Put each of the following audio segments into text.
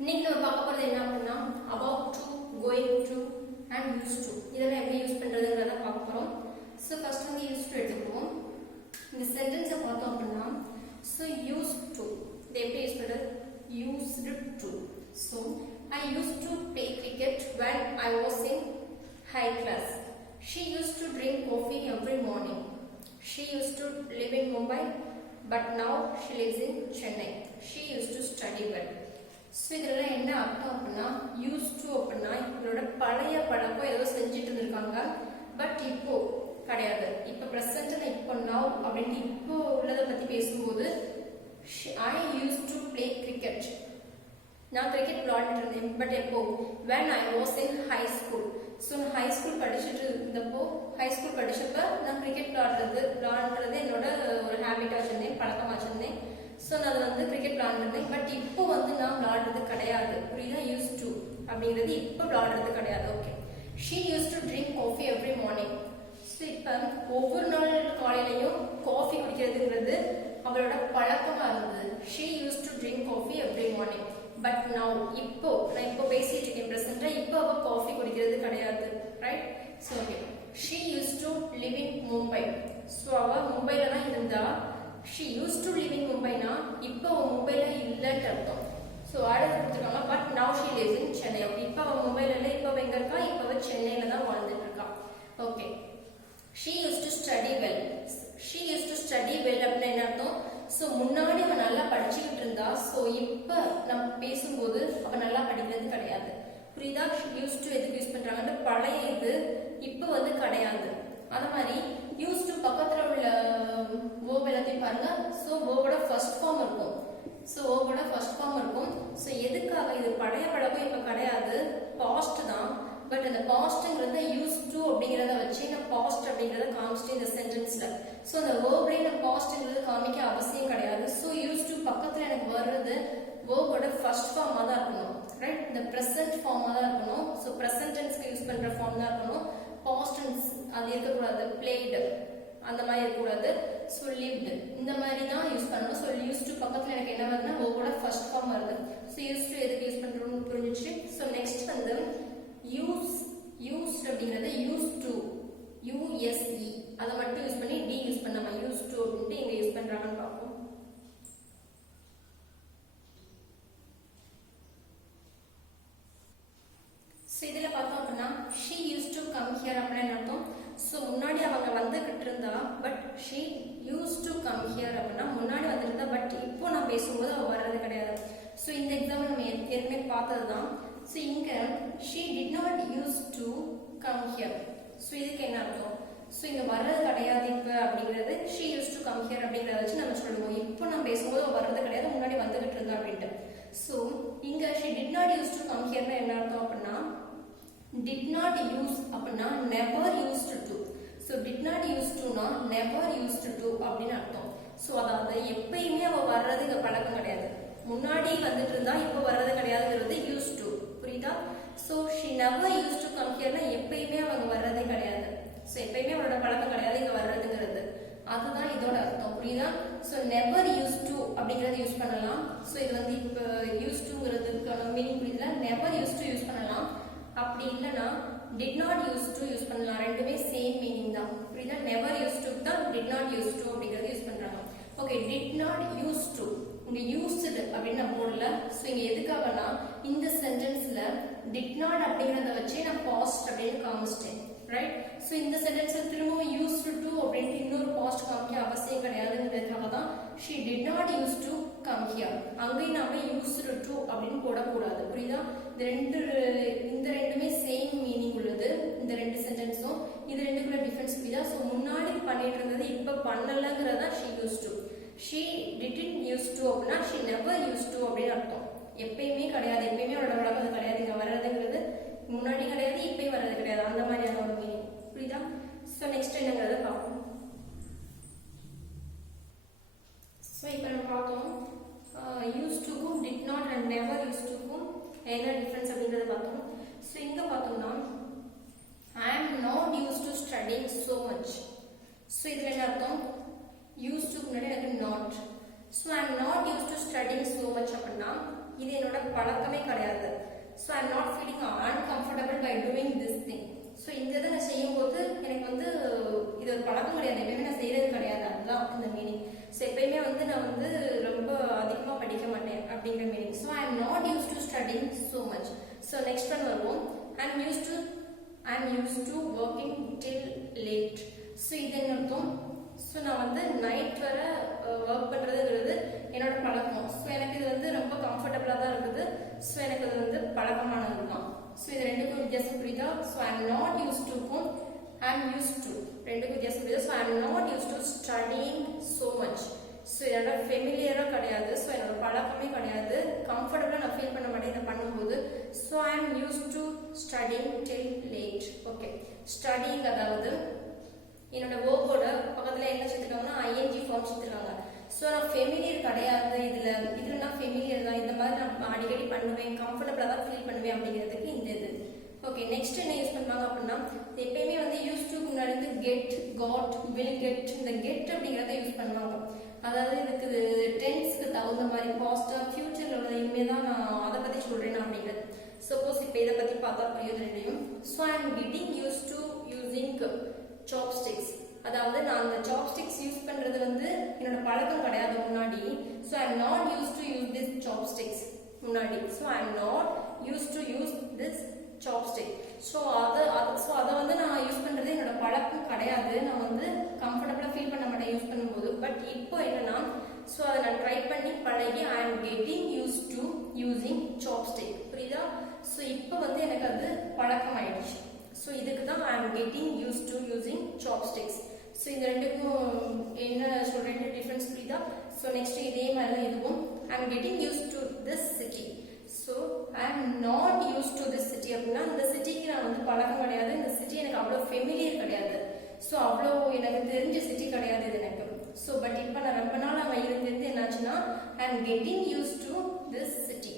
இன்னைக்கு நம்ம பார்க்க போறது என்ன அப்படின்னா about to, going to and used to இதெல்லாம் எப்படி யூஸ் பண்றதுங்கறத பார்க்க போறோம். சோ ஃபர்ஸ்ட் வந்து used to எடுத்துக்குவோம். இந்த சென்டென்ஸை பார்த்தோம் அப்படின்னா so used to இதை எப்படி யூஸ் பண்றது used to. So I used to play cricket when I was in high class. She used to drink coffee every morning. She used to live in Mumbai but now she lives in Chennai. She used to study well. So இதெல்லாம் என்ன அர்த்தம் அப்படின்னா use to அப்படின்னா இவரோட பழைய பழக்கம் ஏதோ செஞ்சுட்டு இருந்திருக்காங்க பட் இப்போ கிடையாது. இப்போ ப்ரெசென்ட்ல இப்போ நவ் அப்படின்ட்டு இப்போ உள்ளதை பத்தி பேசும்போது ஐ யூஸ் டு பிளே கிரிக்கெட், நான் கிரிக்கெட் விளையாடிட்டு இருந்தேன் பட் எப்போ when I was in high school. So நான் ஹை ஸ்கூல் படிச்சுட்டு இருந்தப்போ ஹை ஸ்கூல் படிச்சப்ப நான் கிரிக்கெட் விளையாடுறது என்னோட ஒரு ஹேபிட்டா வச்சிருந்தேன், பழக்கமா வச்சிருந்தேன். ஸோ நான் வந்து கிரிக்கெட் விளையாண்டுருந்தேன் பட் இப்போ வந்து நான் விளையாடுறது கிடையாது. புரியுதா? யூஸ் டு அப்படிங்கிறது இப்போ விளையாடுறது கிடையாது. Okay. She use to drink coffee every morning. So இப்போ ஒவ்வொரு நாள் காலையிலையும் காஃபி குடிக்கிறதுங்கிறது அவளோட பழக்கமா இருந்தது. She use to drink coffee every morning but now இப்போ நான் இப்போ பேசிட்டு இருக்கேன் ப்ரெசென்ட்டா இப்போ அவ காஃபி குடிக்கிறது கிடையாது. Right? So okay. She use to live in Mumbai. So அவ மும்பைல தான் இருந்தா. she used to live in Mumbai na இப்போ மும்பைல இல்லன்னு அர்த்தம். சோ அடுத்து கொடுத்திருக்காங்க but now she lives in Chennai. இப்போ அவ மும்பைல இல்ல, இப்போ அவ எங்க இருக்கா? இப்போ அவ சென்னையில தான் வாழ்ந்துட்டு இருக்கா. Okay. she used to study well. she used to study well அப்படினா என்ன அர்த்தம்? சோ முன்னாடி அவ நல்லா படிச்சிட்டு இருந்தா. சோ இப்போ நம்ம பேசும்போது அவ நல்லா படிக்கிறது கிடையாது. புரியுதா? used to எதுக்கு யூஸ் பண்றாங்கன்னு பழைய இது இப்போ வந்து கிடையாது. அத மாதிரி used to பக்கத்துல உள்ள verb எல்லாத்தையும் பாருங்க. சோ verb-ஓட ஃபர்ஸ்ட் ஃபார்ம் இருக்கும். சோ verb-ஓட ஃபர்ஸ்ட் ஃபார்ம் இருக்கும். சோ எதுக்காக? இது பழைய பழக்கம் இப்ப கிடையாது, பாஸ்ட் தான். பட் அந்த பாஸ்ட்ங்கிறத used to அப்படிங்கறத வச்சு நான் பாஸ்ட் அப்படிங்கறத காமிச்சிட்டேன் இந்த சென்டென்ஸ்ல. சோ அந்த verb-ல நான் பாஸ்ட்ங்கிறது காமிக்க அவசியம் கிடையாது. சோ used to பக்கத்துல எனக்கு வர்றது verb-ஓட ஃபர்ஸ்ட் ஃபார்மா தான் இருக்கணும். ரைட்? இந்த பிரசன்ட் ஃபார்மா தான் இருக்கணும். சோ பிரசன்ட் டென்ஸ்க்கு யூஸ் பண்ற ஃபார்ம் தான் இருக்கணும். பாஸ்ட் டென்ஸ் அது இருக்க கூடாது. பிளேட் அந்த மாதிரி இருக்க கூடாது. சோ lived இந்த மாதிரி தான் யூஸ் பண்ணனும். சோ used to பக்கத்துல எனக்கு என்ன வருதுன்னா verb-ஓட ஃபர்ஸ்ட் ஃபார்ம் வருது. சோ used to எதுக்கு யூஸ் பண்றோம்னு புரிஞ்சிச்சு. சோ நெக்ஸ்ட் வந்து used அப்படிங்கிறது used to use அத மட்டும் யூஸ் பண்ணி d யூஸ் பண்ணாம used to அப்படினு இங்க யூஸ் பண்றாங்கன்னு பாப்போம். சோ இதல பார்த்தோம் அப்படினா she used to come here அப்படினா அர்த்தம். சோ முன்னாடி அவங்க வந்துகிட்டு இருந்தா but she used to come here அப்படினா முன்னாடி வந்திருந்தா பட் இப்போ நான் பேசும்போது அவ வர்றது கிடையாது. சோ இந்த எக்ஸாம்பிள் நம்ம ஏற்கனவே பார்த்ததுதான். சோ இங்க she did not used to come here. So இதுக்கு என்ன அர்த்தம்? சோ இங்க வர்றது கிடையாது இப்ப அப்படிங்கிறது she used to come here அப்படிங்கறத வச்சு நம்ம சொல்லுவோம். இப்போ நான் பேசும்போது அவ வர்றது கிடையாது, முன்னாடி வந்துகிட்டு இருந்தா அப்படின்ட்டு. சோ இங்க she did not used to come here னா என்ன அர்த்தம் அப்படினா did not use அப்படினா never used to. so did not used to னா never used to அப்படினு அர்த்தம். சோ அதாவது எப்பவுமே அவ வர்றது இங்க பழக்கம் கிடையாது, முன்னாடி வந்துட்டு இருந்தா இப்போ வர்றது கிடையாதுங்கிறது used to. புரியுதா? So she never used to come here னா எப்பவுமே அவங்க வர்றதே கிடையாது. சோ எப்பவுமே அவளோட பழக்கம் கிடையாது இங்க வர்றதுங்கிறது. அதுதான் இதோட அர்த்தம். புரியுதா? சோ never used to அப்படிங்கறது யூஸ் பண்ணலாம். சோ இது வந்து இப்ப used toங்கிறதுக்கான மீனிங் புரியுதா? never used to யூஸ் பண்ணலாம். அப்படி இல்லனா did not used to use பண்ணலாம். ரெண்டுமே சேம் மீனிங் தான். புரியுதா? never used to தான் did not used to அப்படிங்கறது யூஸ் பண்றாங்க. Okay. did not used to இங்க used அப்படினு நான் போடல. சோ இங்க எதுக்காகனா இந்த சென்டென்ஸ்ல did not அப்படிங்கறத வச்சு நான் பாஸ்ட் அப்படினு காமிச்சிட்டேன். ரைட்? சோ இந்த சென்டென்ஸ்ல திரும்பவும் used to அப்படினு இன்னொரு பாஸ்ட் காமிக்க அவசியம் கிடையாதுங்கிறதுக்காக தான் she did not used to come here. அங்கே நாம used to அப்படினு போட கூடாது. புரியுதா? இந்த ரெண்டுமே சேம் மீனிங் உள்ளது. இந்த ரெண்டு சென்டென்ஸும் இது ரெண்டுக்குள்ள டிஃபரன்ஸ் புரியுதா? சோ முன்னாடி பண்ணிட்டு இருந்தது இப்ப பண்ணலங்கறத she used to. she didn't used to அப்படினா she never used to அப்படினு அர்த்தம். எப்பவுமே கிடையாது, எப்பவுமே அவளோட வழக்கம் கிடையாது. இங்க வர்றதுங்கிறது முன்னாடி கிடையாது, இப்பயும் வர்றது கிடையாது. அந்த மாதிரியான ஒரு மீனிங். புரியுதா? சோ நெக்ஸ்ட் என்னங்கறத பார்ப்போம். சோ இப்போ நம்ம பார்த்தோம் used to க்கும் did not and never used to க்கும் என்ன டிஃபரன்ஸ் அப்படிங்கறத பார்த்தோம். சோ இங்க பார்த்தோம்னா I am not used to studying so much. So இதுல என்ன அர்த்தம்? used to முன்னாடி எனக்கு not. So I am not used to studying so much அப்படினா இது என்னோட பழக்கமே கிடையாது. So I am not feeling uncomfortable by doing this thing. So இந்த இதை நான் செய்யும்போது எனக்கு வந்து இது ஒரு பழக்கம் கிடையாது, எப்பயுமே நான் செய்கிறது கிடையாது, அதுதான் இந்த மீனிங். ஸோ எப்பயுமே வந்து நான் வந்து ரொம்ப அதிகமாக படிக்க மாட்டேன் அப்படிங்கிற meaning. So I am not used to studying so much. So next one வருவோம். I am used to working till late. So இது என்ன அர்த்தம்? ஸோ நான் வந்து நைட் வர ஒர்க் பண்ணுறதுங்கிறது என்னோட பழக்கம். ஸோ எனக்கு இது வந்து ரொம்ப கம்ஃபர்டபுளாக தான் இருக்குது. ஸோ எனக்கு அது வந்து பழக்கமானது தான். ஸோ இது ரெண்டுக்கும் வித்தியாசம் புரியுதா? So I am not used டுக்கும் ஐ எம் யூஸ் டு ரெண்டுக்கும் வித்தியாசம் புரியுதா? So I am not used to studying so much. So என்னோட ஃபெமிலியராக கிடையாது. ஸோ என்னோட பழக்கமே கிடையாது, கம்ஃபர்டபுளாக நான் ஃபீல் பண்ண மாட்டேன் இதை பண்ணும்போது. So I am used to studying till late. Okay, studying அதாவது என்னோட வேர்போட பக்கத்தில் என்ன சேர்த்துருக்காங்கன்னா ஐஎன்ஜி ஃபார்ம் சேர்த்துருக்காங்க. ஸோ நான் ஃபெமிலியர் கிடையாது, இதில் நான் ஃபெமிலியர் தான், இந்த மாதிரி நான் அடிக்கடி பண்ணுவேன், கம்ஃபர்டபுளாக தான் ஃபீல் பண்ணுவேன் அப்படிங்கிறதுக்கு இந்த இது. ஓகே, நெக்ஸ்ட் என்ன யூஸ் பண்ணுவாங்க அப்படின்னா எப்பயுமே வந்து யூஸ் டு முன்னாடி வந்து கெட், காட், வில் கெட், இந்த கெட் அப்படிங்கிறத யூஸ் பண்ணுவாங்க. அதாவது இதுக்கு டென்ஸ்க்கு தகுந்த மாதிரி பாஸ்டா ஃபியூச்சரில் உள்ள இனிமேல் தான் நான் அதை பற்றி சொல்கிறேன் அப்படிங்கிறது. சப்போஸ் இப்போ இதை பற்றி பார்த்தா புரியுது ரெண்டையும். So I am getting use to using chopsticks. அதாவது நான் அந்த சாப்ஸ்டிக்ஸ் யூஸ் பண்றது வந்து என்னோட பழக்கம் கிடையாது முன்னாடி. So I am not used to use this chopsticks முன்னாடி. So I am not used to use this chopstick. So அதை வந்து நான் யூஸ் பண்றது என்னோட பழக்கம் கிடையாது, நான் வந்து கம்ஃபர்டபுளாக ஃபீல் பண்ண மாட்டேன் யூஸ் பண்ணும்போது. பட் இப்போ என்னன்னா ஸோ அதை நான் ட்ரை பண்ணி பழகி I am getting use to using chopstick. புரியுதா? ஸோ இப்போ வந்து எனக்கு அது பழக்கம் ஆயிடுச்சு. ஸோ இதுக்கு தான் I am getting use to using chopsticks. So இந்த ரெண்டுக்கும் என்ன சொல்கிறேன் டிஃப்ரென்ஸ் புரியுதா? ஸோ நெக்ஸ்ட் இதே மாதிரி தான் இதுவும். I am getting use to this city. So I am not used to this city அப்படின்னா இந்த சிட்டிக்கு நான் வந்து பழக்கம் கிடையாது, இந்த சிட்டி எனக்கு அவ்வளோ ஃபெமிலியர் கிடையாது. ஸோ அவ்வளோ எனக்கு தெரிஞ்ச சிட்டி கிடையாது இது எனக்கு. ஸோ பட் இப்போ நான் ரொம்ப நாள் அங்கே இருந்து என்னாச்சுன்னா I am getting use to this city.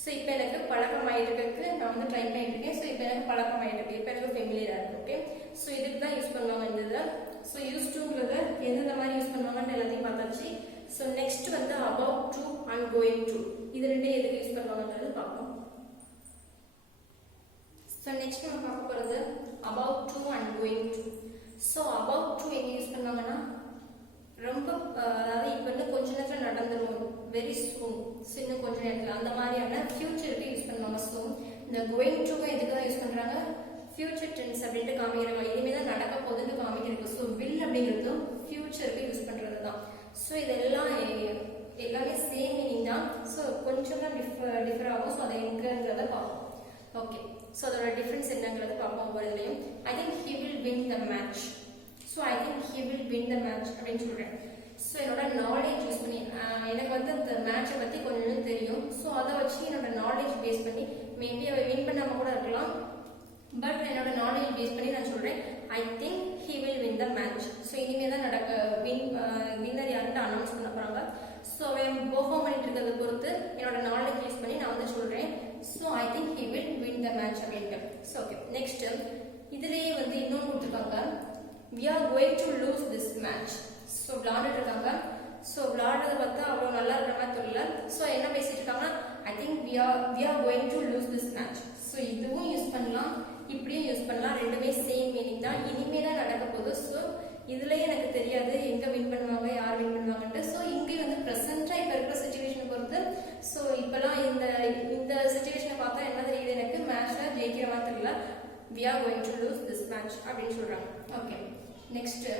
So இப்போ எனக்கு பழக்கம் ஆகிட்டு நான் வந்து ட்ரை பண்ணிட்டு இருக்கேன். ஸோ இப்போ எனக்கு பழக்கம் ஆகிட்டு இருக்கு, இப்போ எனக்கு ஃபெமிலியராக இருக்கு. ஓகே, ஸோ இதுக்கு தான் யூஸ் பண்ணுவாங்க இந்த இதை. ஸோ யூஸ் டுங்கிறத எந்தெந்த மாதிரி யூஸ் பண்ணுவாங்கன்னு எல்லாத்தையும் பார்த்தாச்சு. ஸோ நெக்ஸ்ட் வந்து about to and going to, இது ரெண்டே எதுக்கு யூஸ் பண்ணுவாங்கன்றது பார்ப்போம். ஸோ நெக்ஸ்ட் நம்ம பார்க்க போகிறது about to and going to. So about to எங்கே யூஸ் பண்ணுவாங்கன்னா ரொம்ப அதாவது இப்போ இன்னும் கொஞ்ச நேரத்தில் நடந்துடும், வெரி சூன், ஸோ இன்னும் கொஞ்ச நேரத்தில் அந்த மாதிரியான ஃபியூச்சருக்கு யூஸ் பண்ணுவாங்க. ஸோ இந்த கோயிங் டுக்கும் எதுக்கு தான் யூஸ் பண்ணுறாங்க? ஃபியூச்சர் டென்ஸ் அப்படின்ட்டு காமிக்கிறாங்க, இனிமேல் தான் நடக்க போகுதுன்னு காமிக்கிறது. ஸோ வில் அப்படிங்கிறதும் ஃபியூச்சருக்கு யூஸ் பண்ணுறது தான். ஸோ இதெல்லாம் எல்லாமே சேம் மீனிங் தான். ஸோ கொஞ்சம் தான் டிஃபர் ஆகும். ஸோ அதை எங்கிறத பார்ப்போம். ஓகே, ஸோ அதோட டிஃப்ரென்ஸ் என்னங்கிறத பார்ப்போம் ஒவ்வொரு இதுலையும். I think he will win the match. So I think he will win the match அப்படின்னு சொல்கிறேன். ஸோ என்னோட நாலேஜ் யூஸ் பண்ணி எனக்கு வந்து அந்த மேட்சை பற்றி கொஞ்சம் தெரியும். ஸோ அதை வச்சு என்னோட நாலேஜ் பேஸ் பண்ணி மேபி அவள் வின் பண்ணாமல் கூட இருக்கலாம். பட் என்னோட நாலேஜ் பேஸ் பண்ணி நான் சொல்கிறேன் I think he will win the match. So இனிமேல் தான் வின்னர் யாருன்னு அனௌன்ஸ் பண்ண போகிறாங்க. ஸோ அவன் பெர்ஃபார்ம் பண்ணிட்டு இருக்கிறத பொறுத்து என்னோட நாலேஜ் யூஸ் பண்ணி நான் வந்து சொல்கிறேன் so I think he will win the match அப்படின்ட்டு. ஸோ ஓகே, நெக்ஸ்ட் இதுலேயே வந்து இன்னொன்று கொடுத்துருக்காங்க, we are going to lose this match. So விளையாண்டுட்டு இருக்காங்க. ஸோ விளையாடுறத பார்த்தா அவ்வளோ நல்லா இருக்கிற மாதிரி தெரியல. ஸோ என்ன பேசிட்டு இருக்காங்கன்னா I think we are going to lose this match. So இதுவும் யூஸ் பண்ணலாம், இப்படியும் யூஸ் பண்ணலாம், ரெண்டுமே சேம் மீனிங் தான். இனிமே தான் நடக்க போகுது. ஸோ இதுலேயே எனக்கு தெரியாது எங்கே வின் பண்ணுவாங்க, யார் வின் பண்ணுவாங்கன்ட்டு. ஸோ இங்கே வந்து ப்ரெசென்ட்டாக இப்போ இருக்கிற சுச்சுவேஷனை பொறுத்து ஸோ இப்போலாம் இந்த சுச்சுவேஷனை பார்த்தா என்ன தெரியுது, எனக்கு மேட்ச்சில் ஜெயிக்கிற மாதிரி தெரியல, we are going to lose this match அப்படின்னு சொல்கிறாங்க. ஓகே, நெக்ஸ்ட்டு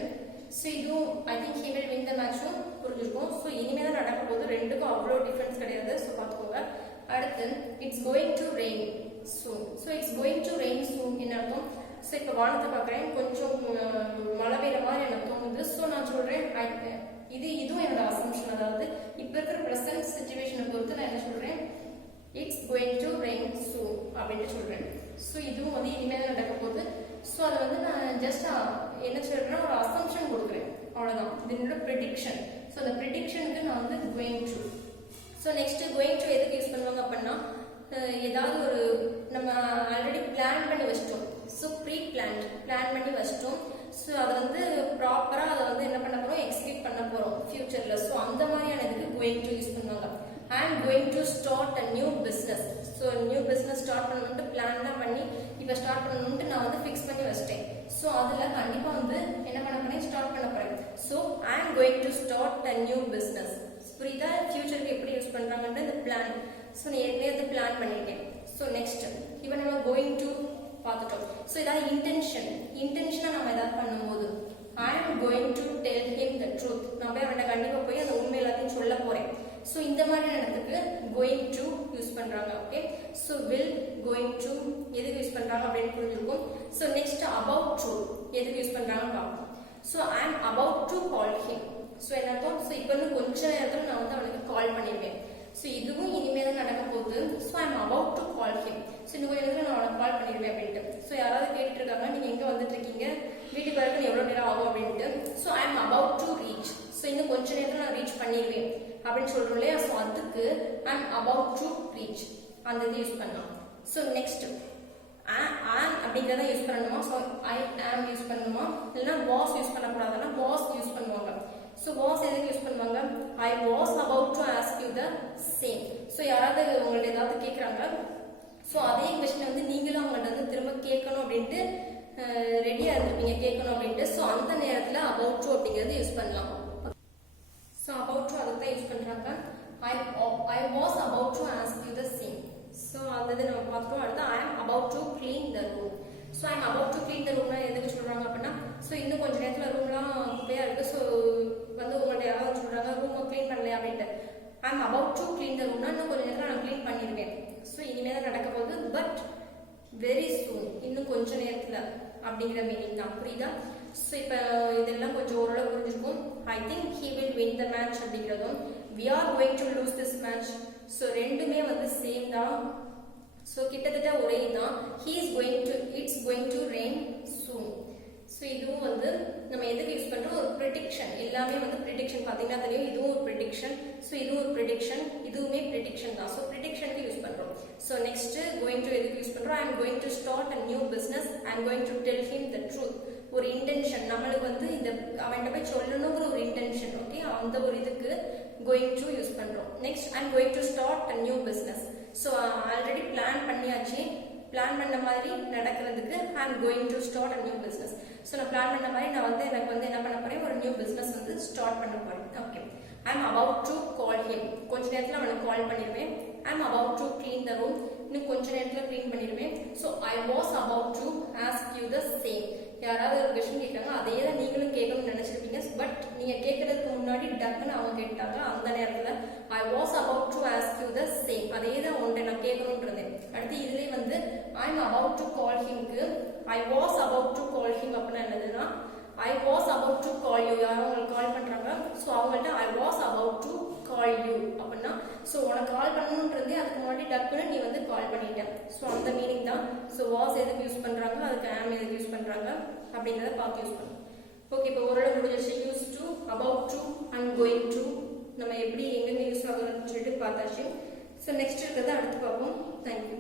ஸோ இதுவும் I think he will win the matchும் புரிஞ்சிருக்கும். ஸோ இனிமேல் தான் நடக்க போகுது, ரெண்டுக்கும் அவ்வளோ டிஃப்ரென்ஸ் கிடையாது. ஸோ பார்த்துக்கோங்க. அடுத்து it's going to rain soon. So it's going to rain soon என்ன அர்த்தம்? ஸோ இப்போ வானத்தை பார்க்குறேன், கொஞ்சம் மழை பெய்கிற மாதிரி எனக்கு தோணுது. ஸோ நான் சொல்கிறேன் இதுவும் என்னோட அசம்ஷன், அதாவது இப்போ இருக்கிற ப்ரெசன்ட் சுச்சுவேஷனை பொறுத்து நான் என்ன சொல்கிறேன் it's going to rain soon அப்படின்னு சொல்கிறேன். ஸோ இதுவும் வந்து இனிமேல் நடக்க போகுது. ஸோ அதை வந்து நான் ஜஸ்ட் என்ன சொல்கிறேன்னா ஒரு அசம்ஷன் கொடுக்குறேன், அவ்வளோதான். இது என்னோட ப்ரிடிக்ஷன். ஸோ அந்த ப்ரிடிக்ஷனுக்கு நான் வந்து going to. So next going to எதுக்கு யூஸ் பண்ணுவாங்க அப்படின்னா ஏதாவது ஒரு நம்ம ஆல்ரெடி பிளான் பண்ணி வச்சிட்டோம். ஸோ பிளான் பண்ணி வச்சிட்டோம். ஸோ அதை வந்து ப்ராப்பராக அதை வந்து என்ன பண்ண போகிறோம், எக்ஸிக்யூட் பண்ண போகிறோம் ஃபியூச்சரில். ஸோ அந்த மாதிரியான இதுக்கு கோயிங் டு யூஸ் பண்ணுவாங்க. And going to start a new business. So new business start பண்ணனும்னு பிளான் தான் பண்ணி இப்ப ஸ்டார்ட் பண்ணனும்னு நான் வந்து ஃபிக்ஸ் பண்ணி வச்சிட்டேன். சோ அதுல கண்டிப்பா வந்து என்ன பண்ண போறேன் ஸ்டார்ட் பண்ண போறேன். So I am going to start a new business. புரியுதா ஃபியூச்சருக்கு எப்படி யூஸ் பண்றாங்கன்ற இந்த பிளான். சோ நான் ஏற்கனவே அது பிளான் பண்ணிட்டேன். சோ நெக்ஸ்ட் இப்போ நம்ம going to பார்த்துட்டோம். சோ இதான் இன்டென்ஷனா நம்ம ஏதாவது பண்ணும்போது I am going to tell him the truth. நான் போய் அவன்கிட்ட கண்டிப்பா போய் அந்த உண்மை எல்லாத்தையும் சொல்ல போறேன். சோ இந்த மாதிரி இடத்துக்கு going to யூஸ் பண்றாங்க. Okay so will going to எதுக்கு யூஸ் பண்றாங்க அப்படின்னு புரிஞ்சிருக்கும். சோ நெக்ஸ்ட் about to எதுக்கு யூஸ் பண்றாங்க பார்ப்போம். So I am about to call him. So என்ன அர்த்தம் சோ இப்போ இன்னும் கொஞ்ச நேரத்துல நான் வந்து அவனுக்கு கால் பண்ணிடுவேன். சோ இதுவும் இனிமே தான் நடக்க போகுது. So I am about to call him. So இன்னும் கொஞ்ச நேரத்துல நான் அவனுக்கு கால் பண்ணிடுவேன் அப்படின்ட்டு. சோ யாராவது கேட்டுட்டு இருக்காங்க நீங்க எங்க வந்துட்டு இருக்கீங்க வீட்டுக்கு வரக்கு எவ்வளவு நேரம் ஆகும் அப்படின்ட்டு. So I am about to reach. So இன்னும் கொஞ்ச நேரத்துல நான் ரீச் பண்ணிடுவேன் அப்படின்னு சொல்றோம் இல்லையா. சோ அதுக்கு I am about to reach அந்த இது யூஸ் பண்ணலாம். சோ நெக்ஸ்ட் am அப்படிங்கறத யூஸ் பண்ணணுமா. சோ I am யூஸ் பண்ணணுமா இல்லனா was யூஸ் பண்ண கூடாதுன்னா was யூஸ் பண்ணுவாங்க. சோ was எதுக்கு யூஸ் பண்ணுவாங்க I was about to ask you the same. So யாராவது உங்கள்ட்ட ஏதாவது கேக்குறாங்க சோ அதே क्वेश्चन வந்து நீங்களும் அவங்கள்ட்ட வந்து திரும்ப கேட்கணும் அப்படினு ரெடியா இருப்பீங்க கேட்கணும் அப்படினு. சோ அந்த நேரத்துல about to அப்படிங்கறது யூஸ் பண்ணலாம். சோ about to அதுக்கு யூஸ் பண்றாங்க. I was about to ask you the same. So அது நம்ம பார்த்தோம். அடுத்து I am about to clean the room. So I am about to clean the room னா எதுக்கு சொல்றாங்க அப்படினா சோ இன்னும் கொஞ்ச நேரத்துல ரூம்லாம் குப்பையா இருக்கு. சோ வந்து உங்கள்ட்ட யாராவது சொல்றாங்க ரூமை க்ளீன் பண்ணலையா அப்படின்ட்டு. I am about to clean the room னா இன்னும் கொஞ்ச நேரத்துல நான் க்ளீன் பண்ணிடுவேன். சோ இனிமே தான் நடக்க போகுது. பட் very soon இன்னும் கொஞ்ச நேரத்துல அப்படிங்கிற மீனிங் தான். புரியுதா. சோ இப்போ இதெல்லாம் கொஞ்சம் ஓரளவு புரிஞ்சிருக்கும். I think he will win the match அப்படிங்கிறதும் we are going to lose this match. So ரெண்டுமே வந்து சேம் தான். சோ கிட்டத்தட்ட ஒரே தான். he is going to it's going to rain soon. So இதுவும் வந்து நம்ம எதுக்கு யூஸ் பண்றோம் ஒரு prediction. எல்லாமே வந்து prediction பாத்தீங்கன்னா தெரியும். இதுவும் ஒரு prediction. சோ இதுவும் ஒரு prediction. இதுவுமே prediction தான். சோ predictionக்கு யூஸ் பண்றோம். சோ நெக்ஸ்ட் going to எதுக்கு யூஸ் பண்றோம் I am going to start a new business. I am going to tell him the truth. ஒரு இன்டென்ஷன் நம்மளுக்கு வந்து இந்த அவன்கிட்ட போய் சொல்லணுங்கிற ஒரு இன்டென்ஷன். ஓகே அந்த ஒரு இதுக்கு going to யூஸ் பண்றோம். Next I am going to start a new business. So already plan பண்ணியாச்சு. பிளான் பண்ண மாதிரி நடக்கிறதுக்கு I am going to start a new business. So நான் பிளான் பண்ண மாதிரி நான் வந்து எனக்கு வந்து என்ன பண்ண போறேன் ஒரு நியூ business வந்து ஸ்டார்ட் பண்ண போறேன். Okay I am about to call him. கொஞ்ச நேரத்துல அவனுக்கு கால் பண்ணிடுவேன். I am about to clean the room. இன்னும் கொஞ்ச நேரத்துல க்ளீன் பண்ணிடுவேன். So I was about to ask you the same. யாராவது ஒரு क्वेश्चन கேக்குறாங்க அதே தான் நீங்களும் கேட்கணும்னு நினைச்சிருப்பீங்க. பட் நீங்க கேக்குறதுக்கு முன்னாடி டக்குன்னு அவங்க கேட்டாங்க. அந்த நேரத்துல I was about to ask you the same. அதே தான் உன்கிட்ட நான் கேட்கணும்னு இருந்தேன். அடுத்து இதுலயே வந்து I am about to call himக்கு I was about to call him அப்படின்னா என்னதுன்னா I was about to call you. யாரோ உங்களுக்கு கால் பண்றாங்க. சோ அவங்கள்ட்ட I was about to call you அப்படின்னா சோ உனக்கு கால் பண்ணணும்ன்றது அதுக்கு முன்னாடி டக்குன்னு நீ வந்து கால் பண்ணிட்ட. சோ அந்த மீனிங் தான். சோ was எதுக்கு யூஸ் பண்றாங்க அதுக்கு am எதுக்கு யூஸ் பண்றாங்க அப்படிங்கறத பார்த்து யூஸ் பண்ணணும். ஓகே இப்போ ஓரளவு முடிஞ்சிருச்சு. Use to about to and going to நம்ம எப்படி எங்கெங்க யூஸ் ஆகுதுன்னு சொல்லிட்டு பார்த்தாச்சு. சோ நெக்ஸ்ட் இருக்கிறத அடுத்து பார்ப்போம். Thank you.